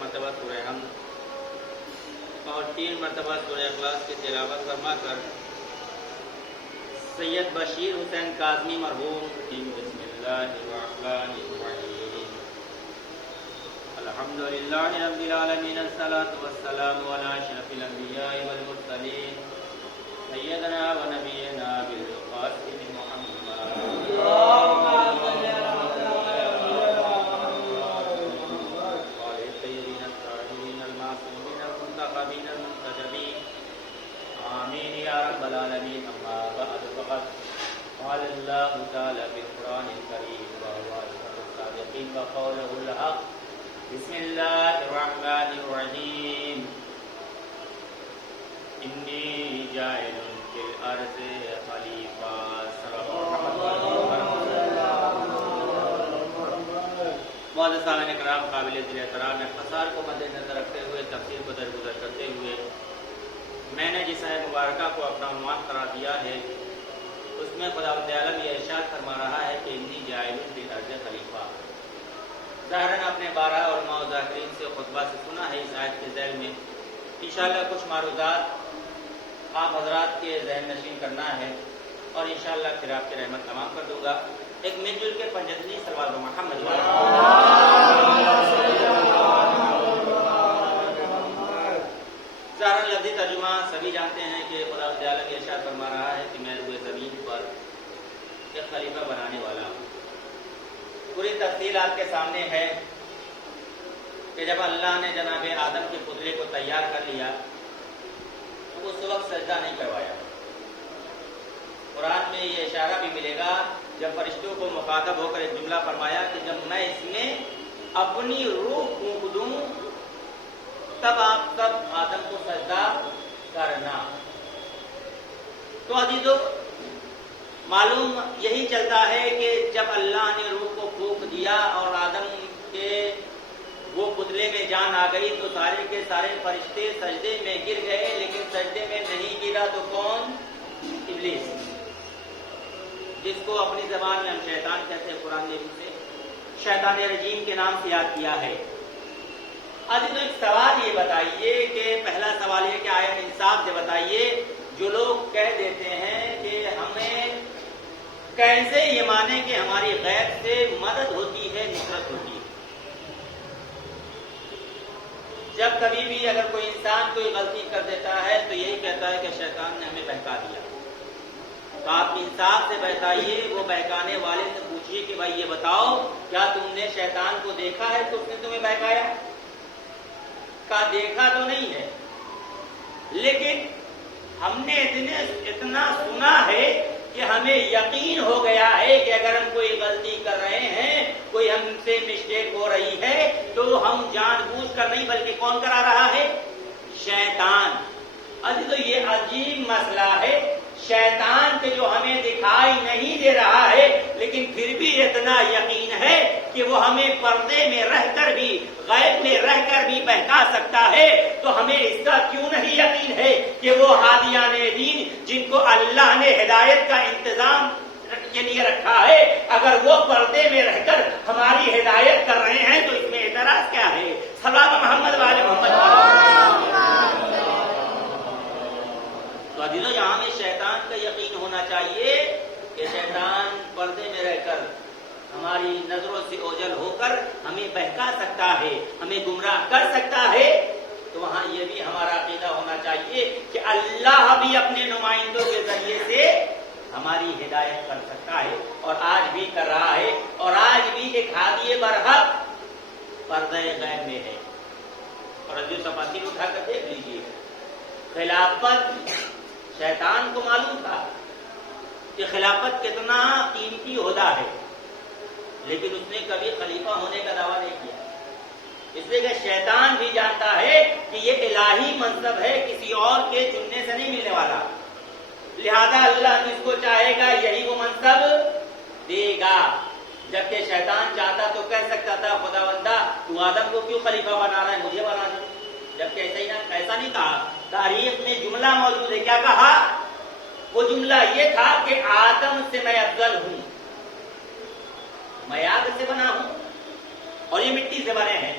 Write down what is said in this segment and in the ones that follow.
مرتبہ سورہ حمد اور 3 مرتبہ سورہ اخلاص کی تلاوت فرما کر سید بشیر حسین کاظمی مرحوم کی بسم اللہ الرحمن الرحیم الحمدللہ رب العالمین الصلاۃ والسلام علی اشرف الانبیاء والمرسلین سیدنا و نبینا بالقاسم محمد اللہم صل علی آمین یا رب العالمین اما بعد فقط قال اللہ تعالی فی القرآن الکریم وهو أصدق الصادقین وقوله الحق بسم اللہ الرحمن الرحیم انی جاعل فی الارض خلیفہ معزز سامعین کرام، قابل ذکر احترام اختصار کو مد نظر رکھتے ہوئے تفسیر کو درگزر کرتے ہوئے میں نے جس آیت مبارکہ کو اپنا عنوان قرار دیا ہے اس میں خداوند عالم یہ ارشاد فرما رہا ہے کہ انی جاعل فی الارض خلیفہ۔ ظاہراً اپنے 12 علماء و ذاکرین سے خطبہ سے سنا ہے اس آیت کے ذیل میں انشاءاللہ کچھ معروضات آپ حضرات کے ذہن نشین کرنا ہے اور انشاءاللہ پھر آپ کی رحمت تمام کر دوں گا۔ ایک مل جل کے پنجتنی سوال محمد ظاہراً لفظی ترجمہ سبھی جانتے ہیں کہ خداوند عالم یہ ارشاد فرما رہا ہے کہ میں روئے زمین پر ایک خلیفہ بنانے والا ہوں۔ پوری تفصیل آپ کے سامنے ہے کہ جب اللہ نے جناب آدم کے پتلے کو تیار کر لیا تو اس وقت سجدہ نہیں کروایا۔ قرآن میں یہ اشارہ بھی ملے گا جب فرشتوں کو مخاطب ہو کر ایک جملہ فرمایا کہ جب میں اس میں اپنی روح پھونک دوں تب آپ سب آدم کو سجدہ کرنا۔ تو عزیزو معلوم یہی چلتا ہے کہ جب اللہ نے روح کو پھونک دیا اور آدم کے وہ پتلے میں جان آ گئی تو سارے کے سارے فرشتے سجدے میں گر گئے، لیکن سجدے میں نہیں گرا تو کون؟ ابلیس، جس کو اپنی زبان میں ہم شیطان کہتے ہیں، قرآن نے اسے شیطان رجیم کے نام سے یاد کیا ہے۔ عزیزو ایک سوال یہ بتائیے کہ پہلا سوال یہ کہ آیت انصاف سے بتائیے، جو لوگ کہہ دیتے ہیں کہ ہمیں کیسے یہ مانیں کہ ہماری غیب سے مدد ہوتی ہے، نصرت ہوتی ہے؟ جب کبھی بھی اگر کوئی انسان کوئی غلطی کر دیتا ہے تو یہی کہتا ہے کہ شیطان نے ہمیں بہکا دیا۔ تو آپ انصاف سے بتائیے، وہ بہکانے والے سے پوچھیے کہ بھائی یہ بتاؤ کیا تم نے شیطان کو دیکھا ہے تو اس نے تمہیں بہکایا؟ کا دیکھا تو نہیں ہے، لیکن ہم نے اتنا سنا ہے کہ ہمیں یقین ہو گیا ہے کہ اگر ہم کوئی غلطی کر رہے ہیں، کوئی ہم سے مسٹیک ہو رہی ہے تو ہم جان بوجھ کر نہیں بلکہ کون کرا رہا ہے؟ شیطان۔ عزیزو یہ عجیب مسئلہ ہے، شیطان کے جو ہمیں دکھائی نہیں دے رہا ہے لیکن پھر بھی اتنا یقین ہے کہ وہ ہمیں پردے میں رہ کر بھی، غیب میں رہ کر بھی بہکا سکتا ہے، تو ہمیں اس کا کیوں نہیں یقین ہے کہ وہ ہادیان دین جن کو اللہ نے ہدایت کا انتظام کے لیے رکھا ہے، اگر وہ پردے میں رہ کر ہماری ہدایت کر رہے ہیں تو اس میں اعتراض کیا ہے؟ صلوات محمد والے محمد۔ تو عزیزو یہاں میں شیطان کا یقین ہونا چاہیے کہ شیطان پردے میں رہ کر ہماری نظروں سے اوجھل ہو کر ہمیں بہکا سکتا ہے، ہمیں گمراہ کر سکتا ہے۔ تو وہاں یہ بھی ہمارا عقیدہ ہونا چاہیے کہ اللہ بھی اپنے نمائندوں کے ذریعے سے ہماری ہدایت کر سکتا ہے اور آج بھی کر رہا ہے، اور آج بھی ایک ہادی برحق پردہ غیب میں ہے۔ اور جو تفاصیل اٹھا کر دیکھ لیجیے، خلافت شیطان کو معلوم تھا کہ خلافت کتنا قیمتی عہدہ ہے، لیکن اس نے کبھی خلیفہ ہونے کا دعویٰ نہیں کیا، اس لیے کہ شیطان بھی جانتا ہے کہ یہ الہی منصب ہے، کسی اور کے چننے سے نہیں ملنے والا، لہذا اللہ جس کو چاہے گا یہی وہ منصب دے گا۔ جبکہ شیطان چاہتا تو کہہ سکتا تھا خداوندہ تو آدم کو کیوں خلیفہ بنا رہا ہے، مجھے بنا دے، جبکہ ایسا نہیں کہا۔ تاریخ میں جملہ موجود ہے، کیا کہا؟ وہ جملہ یہ تھا کہ آدم سے میں افضل ہوں، میں آگ سے بنا ہوں اور یہ مٹی سے بنے ہیں،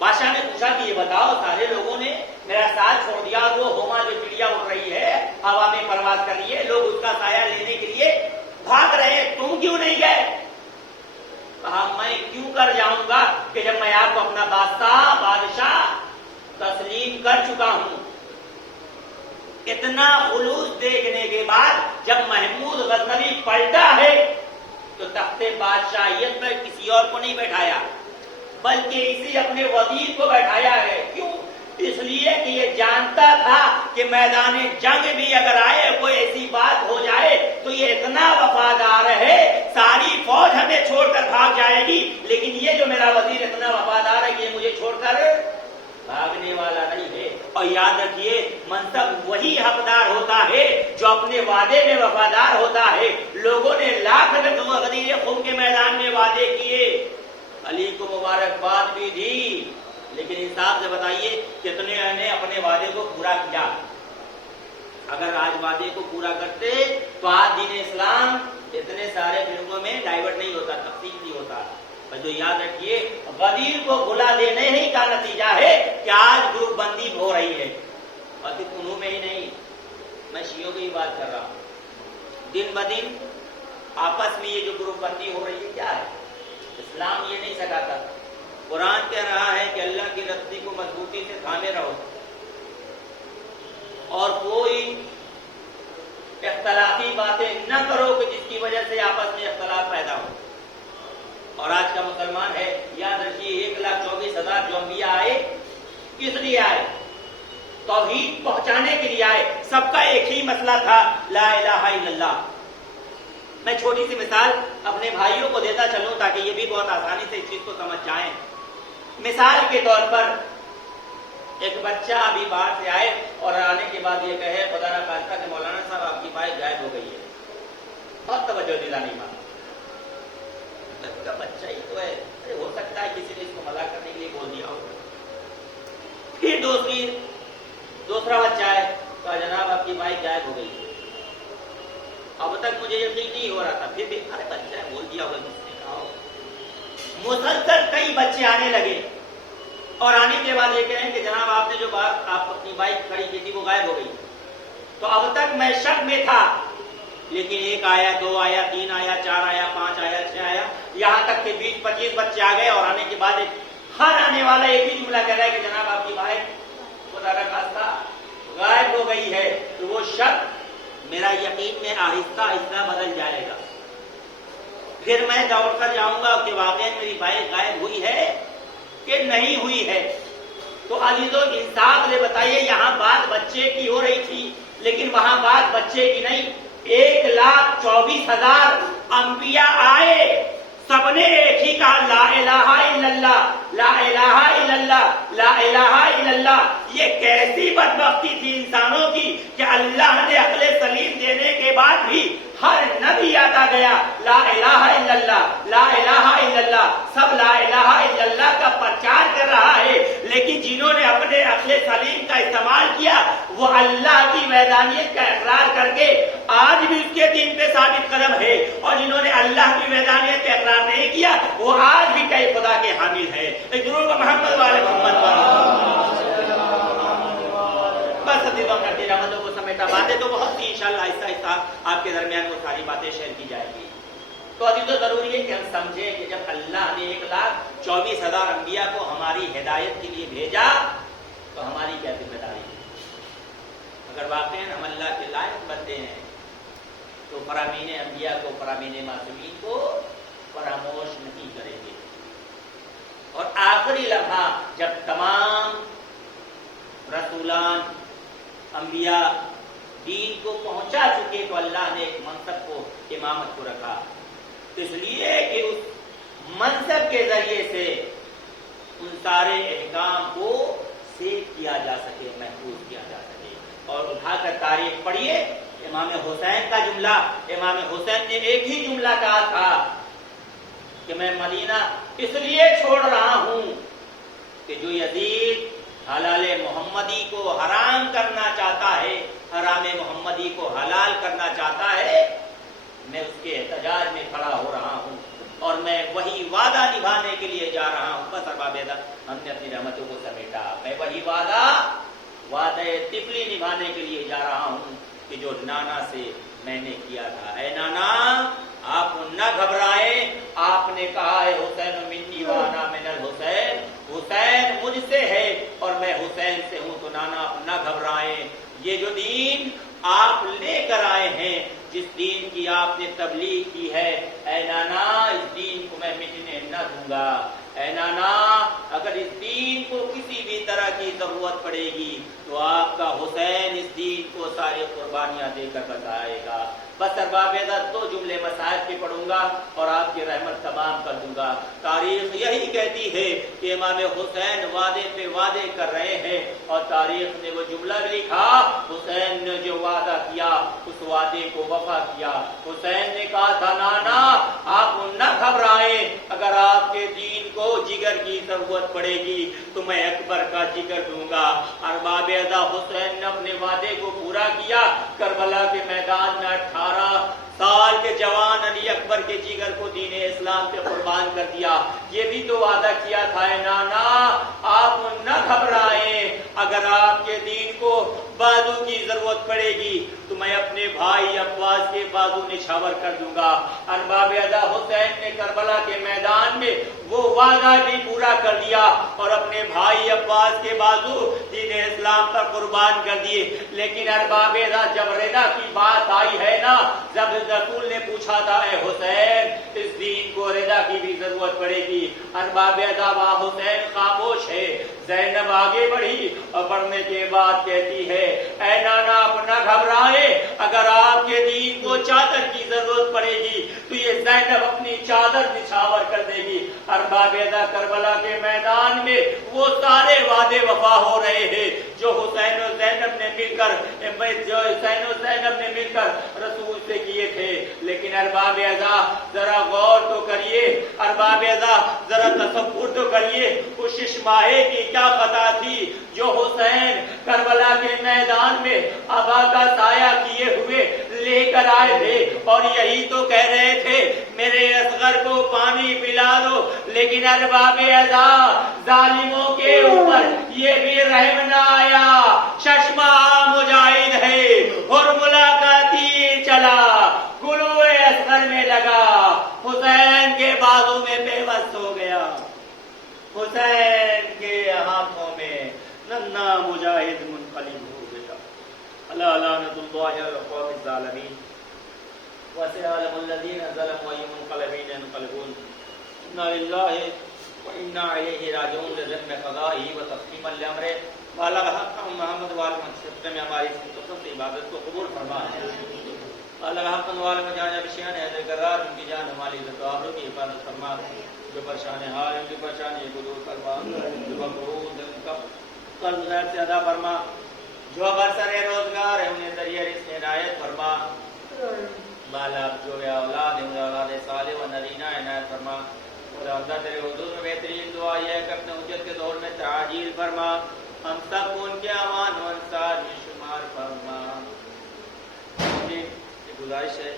بادشاہ نے پوچھا کہ یہ بتاؤ سارے لوگوں نے میرا ساتھ چھوڑ دیا اور وہ ہوما جو چڑیا اڑ رہی ہے ہوا میں پرواز کر رہی ہے لوگ اس کا سایہ لینے کے لیے بھاگ رہے ہیں تم کیوں نہیں گئے؟ کہا میں کیوں کر جاؤں گا کہ جب میں آپ کو اپنا بادشاہ تسلیم کر چکا ہوں۔ اتنا خلوص دیکھنے کے بعد جب محمود غزنوی پلٹا ہے تو تخت بادشاہیت پر کسی اور کو نہیں بیٹھایا بلکہ اسی اپنے وزیر کو بیٹھایا ہے۔ کیوں؟ اس لیے کہ یہ جانتا تھا کہ میدان جنگ بھی اگر آئے کوئی ایسی بات ہو جائے تو یہ اتنا وفادار ہے ساری فوج ہمیں چھوڑ کر بھاگ جائے گی لیکن یہ جو میرا وزیر اتنا وفادار ہے کہ یہ مجھے چھوڑ کر بھاگنے والا نہیں ہے۔ اور یاد رکھیے منصب وہی حقدار ہوتا ہے جو اپنے وعدے میں وفادار ہوتا ہے۔ لوگوں نے لاکھ غدیر خم کے میدان میں وعدے کیے، علی کو مبارکباد بھی دی، لیکن انصاف سے بتائیے کتنے نے اپنے وعدے کو پورا کیا؟ اگر آج وعدے کو پورا کرتے تو آج دین اسلام اتنے سارے فرقوں میں ڈائیورٹ نہیں ہوتا، تقسیم نہیں ہوتا۔ جو یاد رکھیے غدیر کو بلا دینے ہی کا نتیجہ ہے کہ آج گروپ بندی ہو رہی ہے، اور صرف انہوں میں ہی نہیں، میں شیعوں کی بات کر رہا ہوں۔ دن بدن آپس میں یہ جو گروپ بندی ہو رہی ہے کیا ہے؟ اسلام یہ نہیں سکھاتا۔ قرآن کہہ رہا ہے کہ اللہ کی رسی کو مضبوطی سے تھامے رہو اور کوئی اختلافی باتیں نہ کرو کہ جس کی وجہ سے آپس میں اختلاف پیدا ہو۔ اور آج کا مسلمان ہے، یاد رکھیے 1,24,000 جو انبیاء آئے کس لیے آئے؟ توحید پہنچانے کے لیے آئے۔ سب کا ایک ہی مسئلہ تھا، لا الہ الا اللہ۔ میں چھوٹی سی مثال اپنے بھائیوں کو دیتا چلوں تاکہ یہ بھی بہت آسانی سے اس چیز کو سمجھ جائیں۔ مثال کے طور پر ایک بچہ ابھی باہر سے آئے اور آنے کے بعد یہ کہے خدا نہ خواستہ کہ مولانا صاحب آپ کی بائک غائب ہو گئی ہے، بہت توجہ دلا نہیں مانا۔ بچہ ہی تو ہے، ہو سکتا ہے کسی نے اس کو مذاق کرنے کے لیے بول دیا ہو۔ پھر دوسرا بچہ ہے، کہا جناب آپ کی بائک غائب ہو گئی ہے۔ اب تک مجھے یقین نہیں ہو رہا تھا، پھر بھی ارے بچہ ہے بول دیا ہوگا کسی نے کہا۔ مسلسل کئی بچے آنے لگے اور آنے کے بعد یہ کہیں کہ جناب آپ نے جو بات آپ اپنی بائک کھڑی کی تھی وہ غائب ہو گئی۔ تو اب تک میں شک میں تھا، لیکن 1 آیا، 2 آیا، 3 آیا، 4 آیا، 5 آیا، 6 آیا، یہاں تک کہ 20-25 بچے آ گئے اور آنے کے بعد ہر آنے والا ایک ہی جملہ کہہ رہا ہے کہ جناب آپ کی بائک خدا نہ خواستہ غائب ہو گئی ہے۔ تو وہ شک میرا یقین میں آہستہ آہستہ بدل جائے گا۔ پھر میں دوڑ کر جاؤں گا کہ واقعی میری بائک غائب ہوئی ہے کہ نہیں ہوئی ہے۔ تو عزیزو انصاف سے بتائیے یہاں بات بچے کی ہو رہی تھی لیکن وہاں بات بچے کی نہیں۔ 1,24,000 انبیاء آئے، سب نے ایک ہی کہا لا الہ الا اللہ، لا الہ الا اللہ، لا الہ الا اللہ۔ یہ کیسی بدبختی تھی انسانوں کی کہ اللہ نے عقل سلیم دینے کے بعد بھی ہر نبی آتا گیا لا الہ الا اللہ، لا الہ الا اللہ، سب لا الہ الا اللہ کا پرچار کر رہا ہے، لیکن جنہوں نے اپنے عقل سلیم کا استعمال کیا وہ اللہ کی وحدانیت کا اقرار کر کے آج بھی اس کے دین پہ ثابت قدم ہے، اور جنہوں نے اللہ کی وحدانیت کا اقرار نہیں کیا وہ آج بھی کئی خدا کے حامل ہے۔ ضرور محمد والے محمد بس عزیزوں کرتی رحمتوں کو سمیٹا، باتیں تو بہت سی انشاءاللہ آہستہ آہستہ آپ کے درمیان وہ ساری باتیں شیئر کی جائے گی۔ تو عزیزوں ضروری ہے کہ ہم سمجھیں کہ جب اللہ نے 1,24,000 انبیاء کو ہماری ہدایت کے لیے بھیجا تو ہماری کیا ذمہ داری ہے؟ اگر واقعی ہم اللہ کے لائق بنتے ہیں تو فرامین انبیاء کو، فرامین معصومین کو فراموش نہیں کریں گے۔ اور آخری لمحہ جب تمام رسولان انبیاء دین کو پہنچا چکے تو اللہ نے ایک منصب کو، امامت کو رکھا، اس لیے کہ اس منصب کے ذریعے سے ان سارے احکام کو سیو کیا جا سکے، محفوظ کیا جا سکے۔ اور اٹھا کر تاریخ پڑھیے، امام حسین کا جملہ، امام حسین نے ایک ہی جملہ کہا تھا کہ میں مدینہ اس لیے چھوڑ رہا ہوں کہ جو یزید حلال محمدی کو حرام کرنا چاہتا ہے، حرام محمدی کو حلال کرنا چاہتا ہے، میں اس کے احتجاج میں کھڑا ہو رہا ہوں اور میں وہی وعدہ نبھانے کے لیے جا رہا ہوں۔ بس ارباب ہم نے اپنی رحمتوں کو سمیٹا. میں وہی وعدہ طفلی نبھانے کے لیے جا رہا ہوں کہ جو نانا سے میں نے کیا تھا. اے نانا آپ نہ گھبرائیں. آپ نے کہا ہے حسین منی وانا من الحسین, حسین مجھ سے ہے اور میں حسین سے ہوں, تو نانا آپ نہ گھبرائیں. یہ جو دین آپ لے کر آئے ہیں, جس دین کی آپ نے تبلیغ کی ہے, اے نانا اس دین کو میں مٹنے نہ دوں گا. اے نانا اگر اس دین کو کسی بھی طرح کی ضرورت پڑے گی تو آپ کا حسین اس دین کو ساری قربانیاں دے کر بتائے گا. بس ارباب عزت 2 جملے مسائل کے پڑھوں گا اور آپ کی رحمت تمام کر دوں گا. تاریخ یہی کہتی ہے کہ امام حسین وعدے پہ وعدے کر رہے ہیں, اور تاریخ نے وہ جملہ بھی لکھا, حسین نے جو وعدہ کیا اس وعدے کو وفا کیا. حسین نے کہا تھا نانا آپ نہ گھبرائیں, اگر آپ کے دین کو جگر کی ضرورت پڑے گی تو میں اکبر کا جگر دوں گا. ارباب ادا حسین نے اپنے وعدے کو پورا کیا. کربلا کے میدان میں 18 سال کے جوان علی اکبر کے جگر کو دین اسلام پہ قربان کر دیا. یہ بھی تو وعدہ کیا تھا اے نانا آپ نہ گھبرائیں, اگر آپ کے دین کو بازو کی ضرورت پڑے گی تو میں اپنے بھائی عباس کے بازو نچھاور کر دوں گا. ارباب ادا حسین نے کربلا کے میدان میں وہ وعدہ بھی پورا کر دیا اور اپنے بھائی عباس کے بازو دین اسلام پر قربان کر دیے. لیکن ارباب ادا جب رضا کی بات آئی ہے نا, جب رسول نے پوچھا تھا اے حسین اس دین کو رضا کی بھی ضرورت پڑے گی, ارباب ادا وا حسین خاموش ہے. زینب آگے بڑھی اور بڑھنے کے بعد کہتی ہے اے نانا آپ نہ گھبرائے, اگر آپ کے دین کو چادر کی ضرورت پڑے گی تو یہ زینب اپنی چادر نچھاور کر دے گی. ارباب ادا کربلا کے میدان میں وہ سارے وعدے وفا ہو رہے ہیں جو حسین و زینب نے مل کر رسول سے کیے تھے. لیکن ارباب اعضا ذرا غور تو کریے, ارباب اعضا ذرا تصور تو کریے اس ششماہے کی کیا خطا تھی جو حسین کربلا کے میدان میں ابا کا سایہ کیے ہوئے لے کر آئے تھے, اور یہی تو کہہ رہے تھے میرے اصغر کو پانی پلا دو. لیکن ارباب اعضا ظالموں کے اوپر یہ بھی رحم نہ آیا. چشمہ مجاہد ہے اور ملاقاتی چلا, گلوئے اصغر میں لگا, حسین کے بازو میں بے بس ہو گیا. حسین کے ہاتھوں میں ننا مجاہد منقلب ہو گیا. اللہ لعنت اللہ علی القوم الظالمین وسيعلم الذين ظلموا أي منقلب ينقلبون. إنا لله وإنا إليه راجعون. لذن قضائه وتسليما لأمره بالغ حق محمد وآل محمد میں ہماری مختصر عبادت کو قبول فرما. بالغ حق وآل محمد بشان حیدر کرار ان کی جان ہماری عزت و آبرو کی حفاظت فرما. جو پریشان حال ان کی پریشانی کو دور فرما, جو مقروض ان کا قرض غیر سے ادا فرما, جو برسر روزگار ہے انہیں ذریعہ رزق عنایت فرما. بالا جو یا اولاد ہے انہیں اولاد صالح و نرینہ عنایت فرما. خدا تیرے حضور میں بہترین دعا یہ ہے کہ اپنے حجت کے دور میں تعجیل فرما, ہم سب کو ان کے امان و انصار میں شمار فرما. یہ گزارش ہے